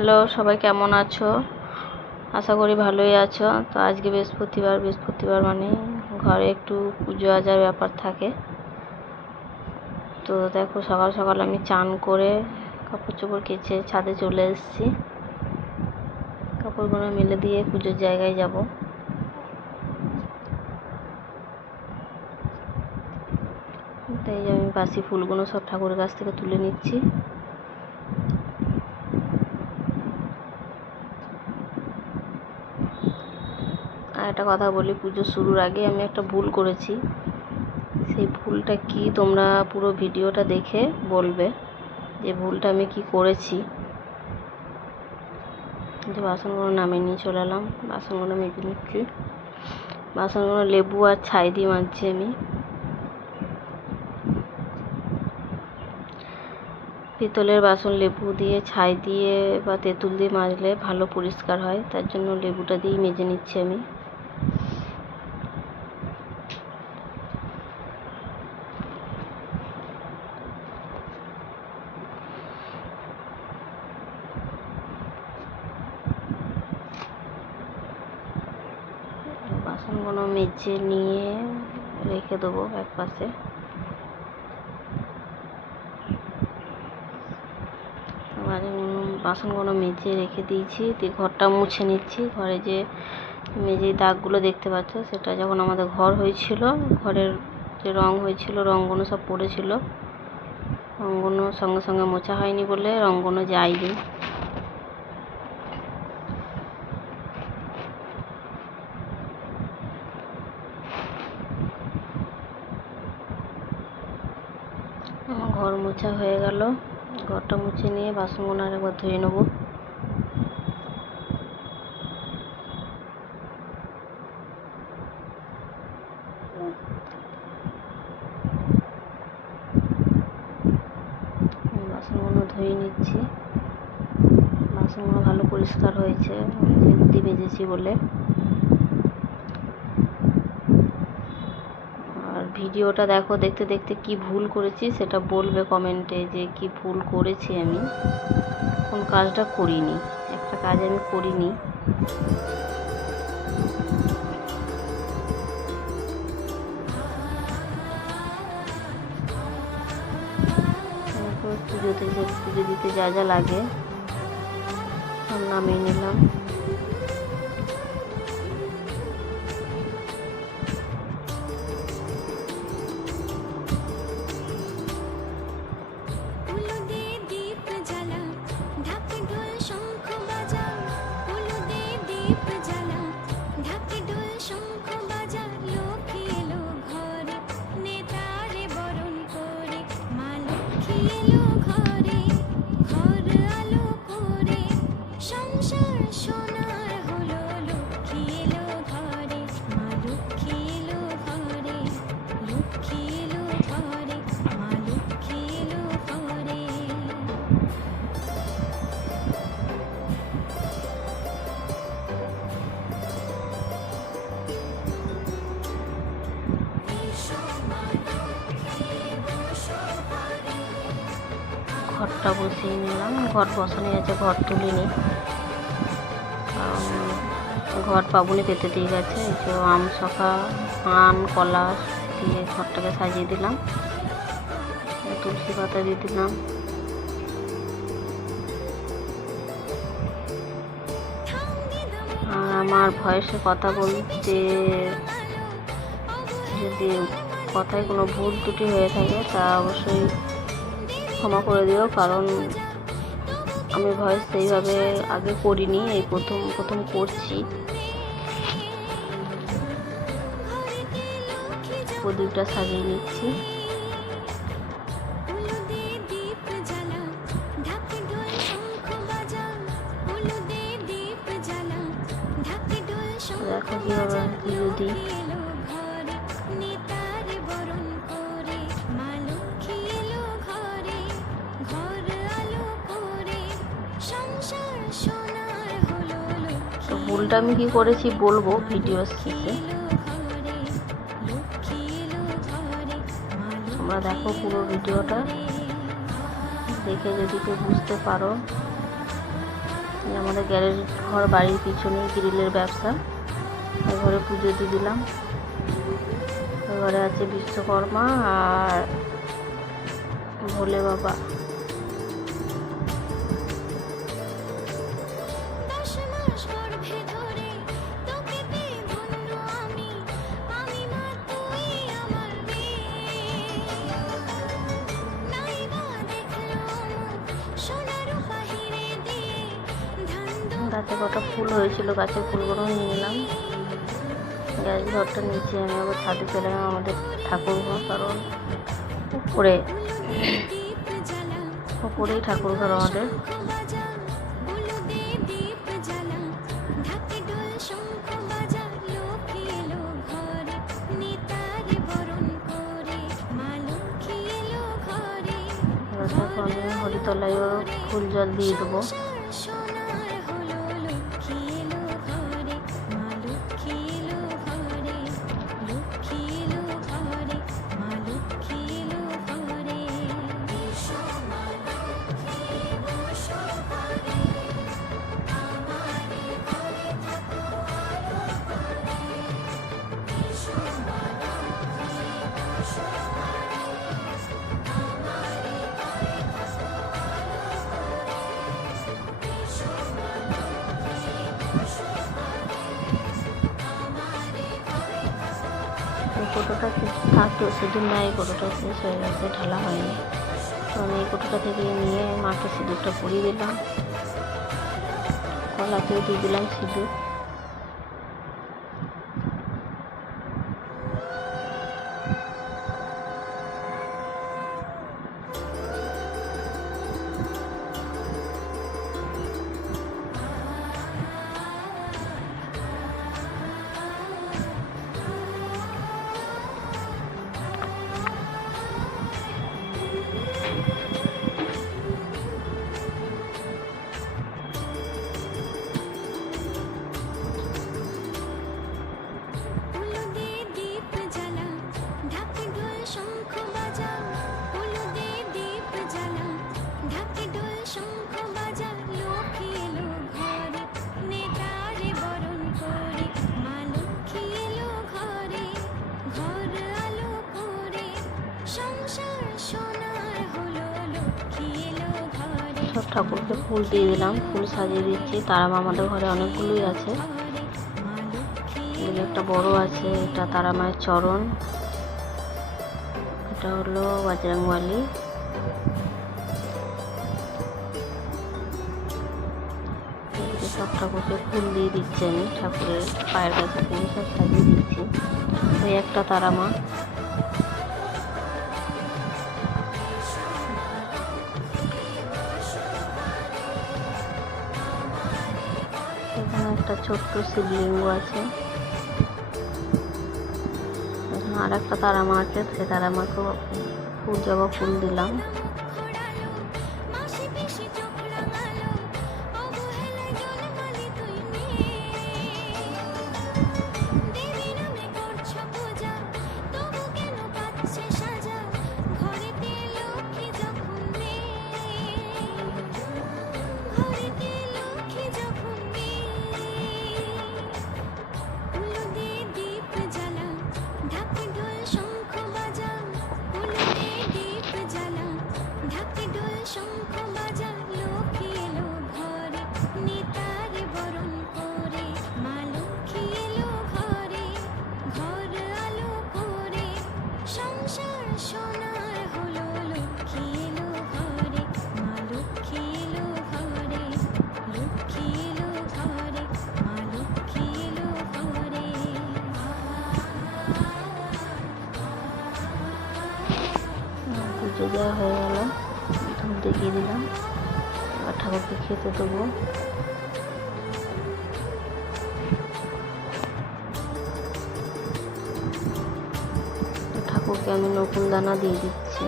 Hello, সবাই কেমন আছো? আশা করি ভালোই আছো। তো আজকে বৃহস্পতিবার মানে ঘরে একটু পুজো আজার ব্যাপার থাকে। তো দেখো, সকাল সকাল আমি চান করে কাপড় চোপড় কেচে ছাদে চলে এসেছি। কাপড়গুলো মেলে দিয়ে পুজোর জায়গায় যাব। তাই আমি বাসি ফুলগুলো সব ঠাকুরের কাছ থেকে তুলে নিচ্ছি। আর একটা কথা বলি, পুজো শুরুর আগে আমি একটা ভুল করেছি। সেই ভুলটা কি, তোমরা পুরো ভিডিওটা দেখে বলবে যে ভুলটা আমি কি করেছি। যে বাসনগুলো নামিয়ে নিয়ে চলে এলাম, বাসনগুলো মেজে নিচ্ছি। বাসনগুলো লেবু আর ছাই দিয়ে মাজছি আমি। পিতলের বাসন লেবু দিয়ে ছাই দিয়ে বা তেঁতুল দিয়ে মাজলে ভালো পরিষ্কার হয়, তার জন্য লেবুটা দিয়েই মেজে নিচ্ছি আমি। বাসনগুলো মেজে নিয়ে রেখে দেবো এক পাশে। বাসনগুলো মেজে রেখে দিয়েছি, দিয়ে ঘরটা মুছে নিচ্ছি। ঘরে যে মেজে দাগগুলো দেখতে পাচ্ছ, সেটা যখন আমাদের ঘর হয়েছিল, ঘরের যে রং হয়েছিল, রঙগুলো সব পড়েছিল। রঙগুলো সঙ্গে সঙ্গে মোছা হয়নি বলে রঙগুলো যায়নি। ঘর মোছা হয়ে গেল। ঘরটা মুছে নিয়ে বাসনগুলো আরেকবার ধুয়ে নেবো। বাসনগুলো ধুয়ে নিচ্ছি। বাসনগুলো ভালো পরিষ্কার হয়েছে যেহেতু মেজেছি বলে। আর ভিডিওটা দেখো, দেখতে দেখতে কি ভুল করেছি সেটা বলবে কমেন্টে, যে কি ভুল করেছি আমি, কোন কাজটা করিনি। একটা কাজ আমি করিনি। পুজো দিতে যা যা লাগে সব নামিয়ে নিলাম। ঘরটা বসিয়ে নিলাম। ঘর বসানো আছে, ঘর তুলিনি, ঘর পাবনি পেতে দিয়ে গেছে। এই যে আম শখা পান কলা দিয়ে ঘরটাকে সাজিয়ে দিলাম। তুলসী পাতা দিয়ে দিলাম। আর আমার ভয়েসে কথা বলতে যদি কথায় কোনো ভুল ত্রুটি হয়ে থাকে তা অবশ্যই ক্ষমা করে দিও, কারণ আমি ভয়েস সেইভাবে আগে করিনি, এই প্রথম করছি। প্রদীপটা সাজিয়ে নিচ্ছি। দেখো কিভাবে পুজো দিই। তো ভুলটা আমি কি করেছি বলবো ভিডিও শেষে। তোমরা দেখো পুরো ভিডিওটা, দেখে যদি কেউ বুঝতে পারো আমাদের গ্যারেজ ঘর বাড়ির পিছনে গ্রিলের ব্যবসা। ওই ঘরে পুজো দিয়ে দিলাম। ওই ঘরে আছে বিশ্বকর্মা আর ভোলে বাবা। গাছে কটা ফুল হয়েছিল, গাছের ফুলগুলো নিয়ে নিলাম। গ্যাস ঘরটার নিচে আমি আবার ছাদে চলে গেলাম, আমাদের ঠাকুর ঘর, কারণ উপরেই ঠাকুর ঘর আমাদের। হরিতলায় ফুল জল দিয়ে দেবো। কোটোটা থাকতো, সেদিন না এই কোটোটা শেষ হয়ে গেছে, ঢালা হয়নি। তো আমি এই কোটোটা থেকে নিয়ে মাকে সিঁদুরটা পরিয়ে দিলাম, কলাতেও দিয়ে দিলাম সিঁদুর। সব ঠাকুরকে ফুল দিয়ে দিলাম, ফুল সাজিয়ে দিচ্ছি। তারা মা আমাদের ঘরে অনেকগুলোই আছে, একটা বড় আছে, এটা তারা মায়ের চরণ, এটা হলো বজরংবলী, সব ঠাকুরকে ফুল দিয়ে দিচ্ছি আমি, ঠাকুরের পায়ের কাছে ফুল সব সাজিয়ে দিচ্ছি। ওই একটা তারা মা, এখানে একটা ছোট্ট শিবলিঙ্গ আছে, এখানে আর একটা তারা মা আছে, সে তারা মাকেও পূজা বা ফুল দিলাম। পুজো দেওয়া হয়ে গেল, ধূপ দেখিয়ে দিলাম, এবার ঠাকুরকে খেতে দেবো। ঠাকুরকে আমি নকুল দানা দিয়ে দিচ্ছি।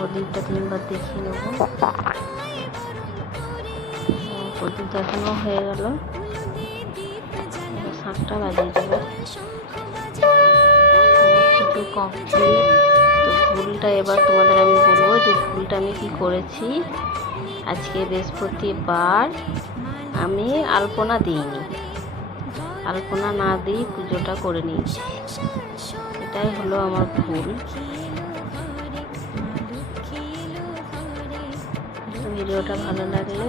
প্রদীপটা 3 বার দেখিয়ে নেব। প্রদীপ দেখানো হয়ে গেল, 7টা বাজিয়ে দেবো। পুজো কমপ্লিট। তো ভুলটা এবার তোমাদের আমি বলবো যে ভুলটা আমি কি করেছি। আজকে বৃহস্পতিবার আমি আলপনা দিইনি, আলপনা না দিয়ে পুজোটা করে নিয়েছি, এটাই হলো আমার ভুল। ভিডিওটা ভালো লাগলে